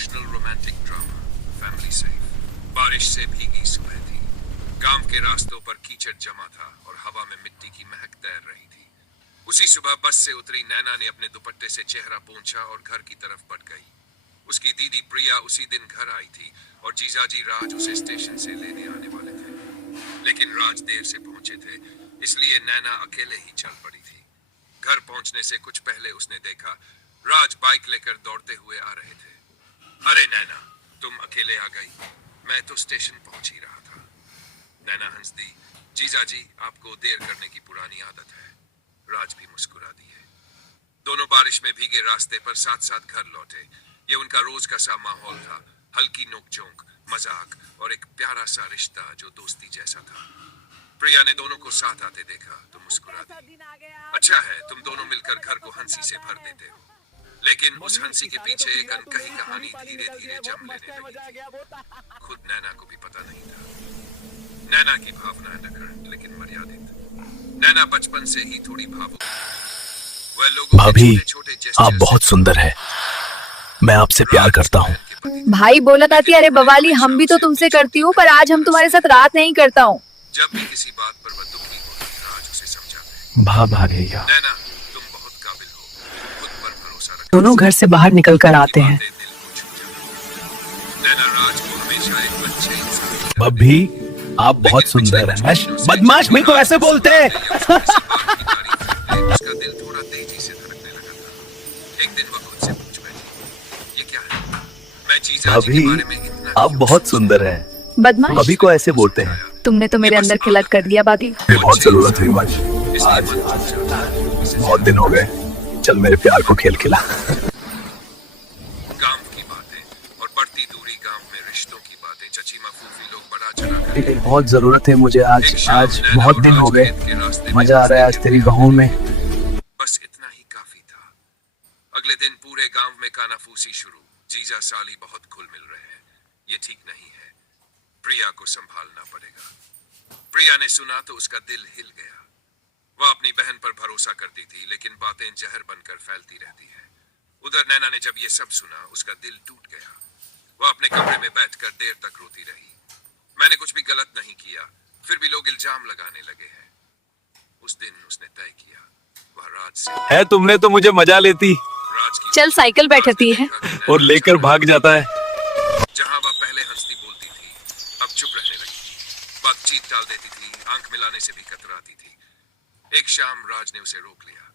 Emotional romantic drama family safe. बारिश से भीगी सुबह थी। गांव के रास्तों पर कीचड़ जमा था और हवा में मिट्टी की महक तैर रही थी। उसी सुबह बस से उतरी नैना ने अपने दुपट्टे से चेहरा पोंछा और घर की तरफ बढ़ गई। उसकी दीदी प्रिया उसी दिन घर आई थी और जीजाजी राज उसे स्टेशन से लेने आने वाले थे, लेकिन राज देर से पहुंचे थे, इसलिए नैना अकेले ही चल पड़ी थी। घर पहुंचने से कुछ पहले उसने देखा राज बाइक लेकर दौड़ते हुए आ रहे थे। अरे नैना, तुम अकेले आ गई? मैं तो स्टेशन पहुंच ही रहा था। नैना हंस दी। जीजाजी, आपको देर करने की पुरानी आदत है। राज भी मुस्कुरा दिए। दोनों बारिश में भीगे रास्ते पर साथ साथ घर लौटे। ये उनका रोज का सा माहौल था, हल्की नोकझोंक, मजाक और एक प्यारा सा रिश्ता जो दोस्ती जैसा था। प्रिया ने दोनों को साथ आते देखा तो मुस्कुरा दी। अच्छा है, तुम दोनों मिलकर घर को हंसी से भर देते हो। लेकिन उस हंसी के पीछे एक अनकही कहानी धीरे धीरे जम लेने लगी थी। खुद नैना को भी पता नहीं था। नैना की भावना नखर लेकिन मर्यादित। नैना बचपन से ही थोड़ी भावुक। वह लोगों भाभी, के छोटे छोटे आप बहुत सुंदर हैं। मैं आपसे प्यार करता हूँ। भाई बोला करती, अरे बवाली, हम भी तो तुमसे करती हूँ, पर आज हम तुम्हारे साथ रात नहीं करता हूँ। जब भी किसी बात पर वह दुखी होती, राज उसे समझाते। भाभा भैया, नैना, तुम बहुत काबिल हो, खुद पर भरोसा रखो। दोनों घर से बाहर निकल कर आते हैं। नैना राज को हमेशा एक अच्छे इंसान भाभी, आप बहुत सुंदर हैं। बदमाश मेरे को ऐसे बोलते हैं। उसका दिल थोड़ा तेजी से धड़कने लगा था। एक दिन वह खुद से पूछ बैठी, ये क्या है? मैं जीजाजी के बारे में इतना आप बहुत सुंदर हैं। बदमाश, भाभी को ऐसे बोलते हैं। तुमने तो मेरे अंदर खिलत कर दिया बाकी। बहुत जरूरत हुई आज बहुत दिन हो गए। चल मेरे प्यार को खेल खिला। गांव की बातें और बढ़ती दूरी, गांव में रिश्तों की बातें, चचीमा फूफी लोग बड़ा चला। बहुत जरूरत है मुझे आज बहुत दिन हो गए। मजा आ रहा है आज तेरी बहू में। बस इतना ही काफी था। अगले दिन पूरे गांव में कानाफूसी शुरू। जीजा साली बहुत घुल मिल रहे हैं, ये ठीक नहीं है। प्रिया को संभालना पड़ेगा। प्रिया ने सुना तो उसका दिल हिल गया। वह अपनी बहन पर भरोसा करती थी, लेकिन बातें जहर बनकर फैलती रहती है। उधर नैना ने जब ये सब सुना, उसका दिल टूट गया। वह अपने कमरे में बैठकर देर तक रोती रही। मैंने कुछ भी गलत नहीं किया, फिर भी लोग इल्जाम लगाने लगे हैं। उस दिन उसने तय किया, वह राज से है तुमने तो मुझे मजा लेती। राज की चल साइकिल बैठती है और लेकर भाग जाता है। जहां वह पहले हंसती बोलती थी, अब चुप रहने लगी। बातचीत टाल देती थी, आंख मिलाने से भी कतराती थी। एक शाम राज ने उसे रोक लिया।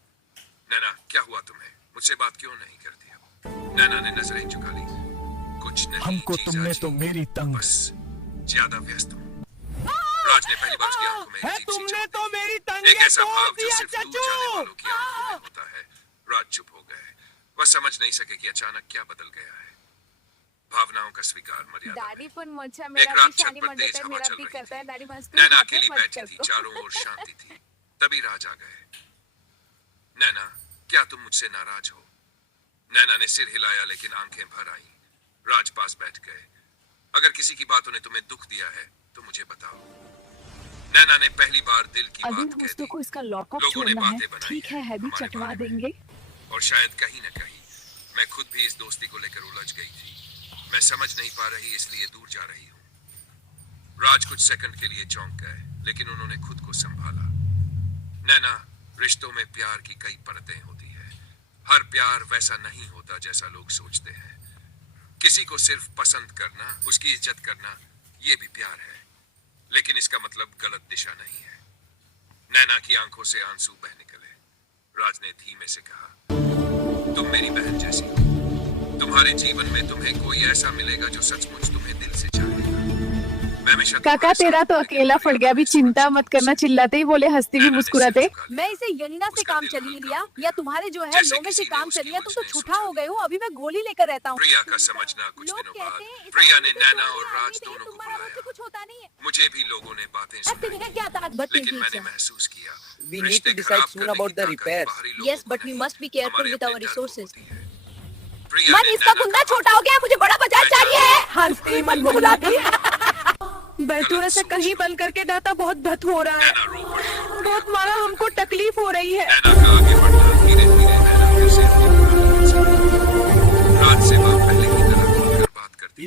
नैना, क्या हुआ तुम्हें? मुझसे बात क्यों नहीं करती अब? नैना ने नजरें झुका ली। कुछ नहीं हमको तुमने तो मेरी तंग। बस ज्यादा व्यस्त हूँ। राज ने पहली बार उसकी आंखों में एक अजीब सी चमक तो मेरी देखी। एक ऐसा भाव जो सिर्फ दूर जाने वालों की आंखों में होता है। राज चुप हो गए। वह समझ नहीं सके कि अचानक क्या बदल गया है। भावनाओं का स्वीकार मर्यादा में। एक रात छत पर तेज हवा चल रही थी। नैना अकेली बैठी थी, चारों ओर शांति थी। तभी राज आ गए। नैना, क्या तुम मुझसे नाराज हो? नैना ने सिर हिलाया, लेकिन आंखें भर आईं। राज पास बैठ गए। अगर किसी की बातों ने तुम्हें दुख दिया है तो मुझे बताओ। नैना ने पहली बार दिल की अभी बात कह दी। को इसका लॉकअप लोगों ने छोड़ना है। बातें बनाई ठीक है, हैं भी हमारे चटवा बारे में। देंगे। और शायद कहीं न कहीं मैं खुद भी इस दोस्ती को लेकर उलझ गई थी। मैं समझ नहीं पा रही, इसलिए दूर जा रही हूँ। राज कुछ सेकंड के लिए चौंक गए, लेकिन उन्होंने खुद को संभाला। नैना, रिश्तों में प्यार की कई परतें होती है। हर प्यार वैसा नहीं होता जैसा लोग सोचते हैं। किसी को सिर्फ पसंद करना, उसकी इज्जत करना, ये भी प्यार है, लेकिन इसका मतलब गलत दिशा नहीं है। नैना की आंखों से आंसू बह निकले। राज ने धीमे से कहा, तुम मेरी बहन जैसी हो। तुम्हारे जीवन में तुम्हें कोई ऐसा मिलेगा जो सचमुच तुम्हें दिल से चाहेगा। मैं हमेशा काका, तेरा तो अकेला पड़ गया, अभी चिंता मत करना। चिल्लाते ही बोले, हंसते भी मुस्कुराते। मैं इसे यनीना से काम चली लिया या तुम्हारे जो है लोगों से काम चली लिया। तुम तो झूठा हो गए हो। अभी मैं गोली लेकर रहता हूँ। प्रिया का समझना कुछ लोग दिनों कहते बाद हैं, इस प्रिया आदमी ने को नैना छोड़ना और नहीं राज चाहिए, दोनों को तुम्हारा मुझसे बुलाया। कुछ होता नहीं है। मुझे भी लोगों ने बातें अब तुम्हें सुनाई, क्या ताकत लेकिन मैंने है? महसूस किया We need रिश्ते to decide खराब soon करने about की the ताकत repairs. बाहरी लोगों Yes, को but we नहीं, must be careful हमारे with अपने our डर को resources. होती है। प्रिया मन ने इसका नैना कुंदा का छोटा हो गया, मुझे बड़ा बाजार चाहिए। हंसती मन बुलाती। बैठूरा से कहीं बंद करके दाता, बहुत धत हो रहा है। नैना रो पड़ी। बहुत मारा, हमको तकलीफ हो रही है। नैना का आगे बढ़ना धीरे धीरे नैना फिर से अपनी पुरानी मंजिल पर। रात से वह पहले की तरह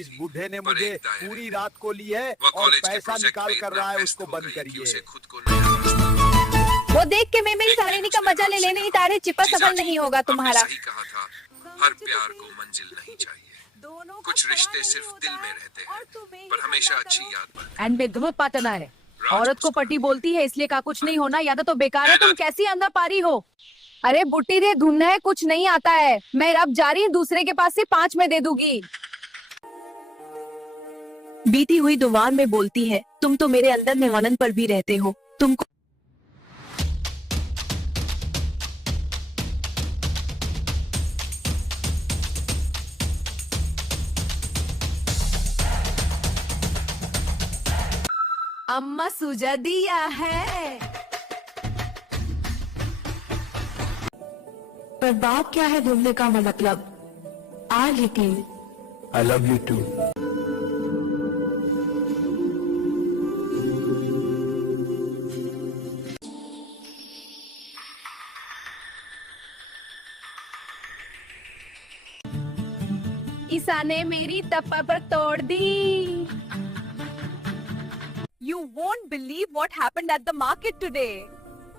इस बूढ़े ने पर मुझे एक दायरे। पूरी रात को ली है वो और कॉलेज के पैसा प्रोजेक्ट निकाल में कर इतना रहा है, व्यस्त उसको हो बंद गई कि करिए। उसे खुद को नया रास्ता वो देख के मैं मेरी सारे का मजा ले लेने ही तारे चिपा सफल जीजाजी, नहीं होगा आपने तुम्हारा। सही कहा था, हर प्यार को मंजिल नहीं चाहिए। दोनों कुछ रिश्ते सिर्फ दिल में रहते हैं, पर हमेशा अच्छी याद बनती एंड विधवा पाटना है। राज औरत को मुस्कुरा। पति बोलती है इसलिए का कुछ नहीं होना, या तो बेकार है, तुम नैना- कैसी अंधा पारी हो। अरे बुट्टी रे, ढूंढना है, कुछ नहीं आता है। मैं अब जा रही हूँ, दूसरे के पास से 5 में दे दूंगी। बीती हुई दुवार में बोलती है, तुम तो मेरे अंदर निवानन पर भी रहते हो। तुमको अम्मा सुजा दिया है। पर बाप क्या है ढूंढने का मतलब? आ लेकिन आई लव यू टू। ईसा ने मेरी तप्पा पर तोड़ दी। You won't believe what happened at the market today.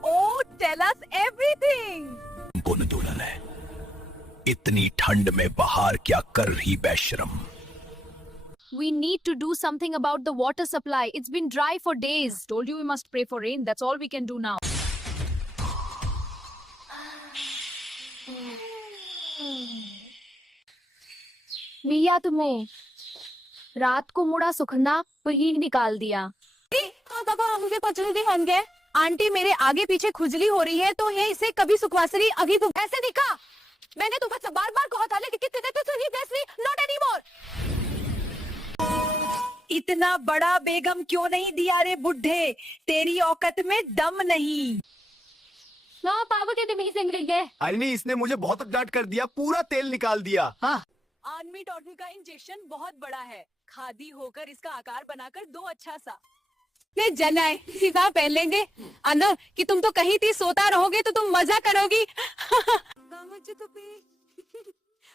Oh, tell us everything. बुन दुल्हन है, इतनी ठंड में बाहर क्या कर रही बेशरम। We need to do something about the water supply. It's been dry for days. Told you we must pray for rain. That's all we can do now. भैया तुम्हें रात को मुड़ा सुखना ही निकाल दिया। मुझे कचरे दी होंगे। आंटी मेरे आगे पीछे खुजली हो रही है, तो है इसे कभी सुखवासरी अभी तो ऐसे दिखा। मैंने तुम्हें सब बार बार कहा था, लेकिन कितने देर तक नॉट एनीमोर। इतना बड़ा बेगम क्यों नहीं दिया रे बुढ़े, तेरी औकत में दम नहीं। ना पापा के दिमाग से निकल गए। अरे नहीं, इसने मुझे बहुत डांट कर दिया, पूरा तेल निकाल दिया। हाँ, आर्मी टॉर्मी का इंजेक्शन बहुत बड़ा है, खादी होकर इसका आकार बनाकर दो अच्छा सा। ये जनाए सीधा पहन लेंगे अनु कि तुम तो कहीं थी, सोता रहोगे तो तुम मजा करोगी।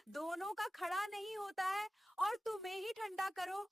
दोनों का खड़ा नहीं होता है और तुम्हें ही ठंडा करो।